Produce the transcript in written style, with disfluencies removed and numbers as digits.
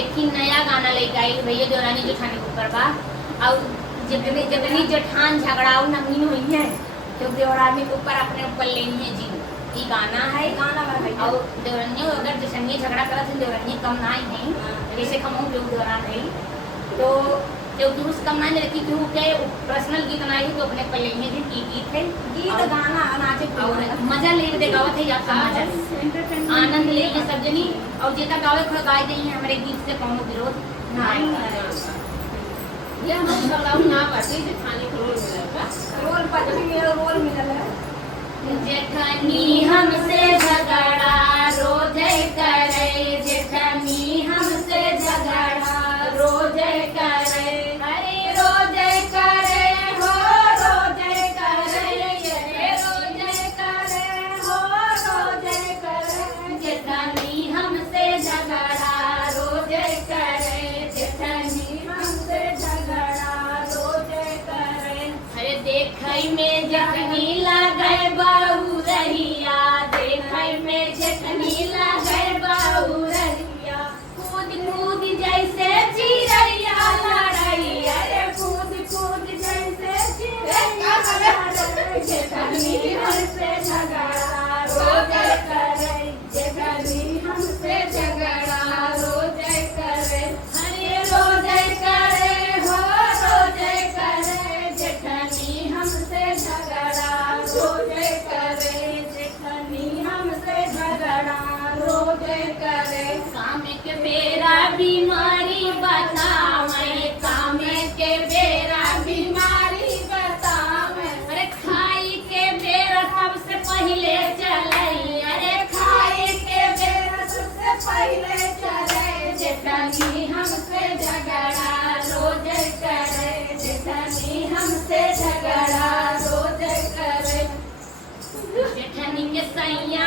एक ही नया गाना लेके आई भैया देवरानी जेठानी के ऊपर बा और जबनी जेठान झगड़ाऊ नमीन हुई है तो देवरानी के ऊपर अपने ऊपर लेनी है जी ये गाना है और देवरानी अगर जैसे झगड़ा करत है देवरानी कम ना ही है जैसे कमऊ के देवरान है तो क्योंकि उस कम नहीं रखी क्यों के पर्सनल गीत ना ही तो अपने पर लेंगे थे की गीत है गीत गाना नाचे और मजा ले दे गावत है आप मजा आनंद ले ये सब जनी और जेता गावे खो गाय दे हमारे गीत से कोनो विरोध नहीं ये हम लगाऊ ना बाटे जे खाने को रोल मिलल है जेठानी हमसे झगड़ा रोज करे जेठानी हमसे झगड़ा रोज करे में जखनी लगे बाऊ रहिया देखै में जखनी लगे बाऊ रहिया कूद कूद जैसे चिड़ैया लड़ई अरे कूद कूद जैसे चिड़ैया लड़ई जखनी हमसे झगड़ा रोज करे जखनी हमसे झगड़ा रोज करे अरे रोज करे हो रोज करे जखनी हमसे झगड़ा रोज करे जेठनी हमसे झगड़ा रोज करे काम के बेरा बीमारी बतावे काम के बेरा बीमारी बतावे अरे खाई के बेरा सबसे पहले चले अरे खाई के बेरा सबसे पहले चले जेठनी हमसे झगड़ा रोज करे जेठनी हमसे झगड़ा रोज करे जेठनी के सैया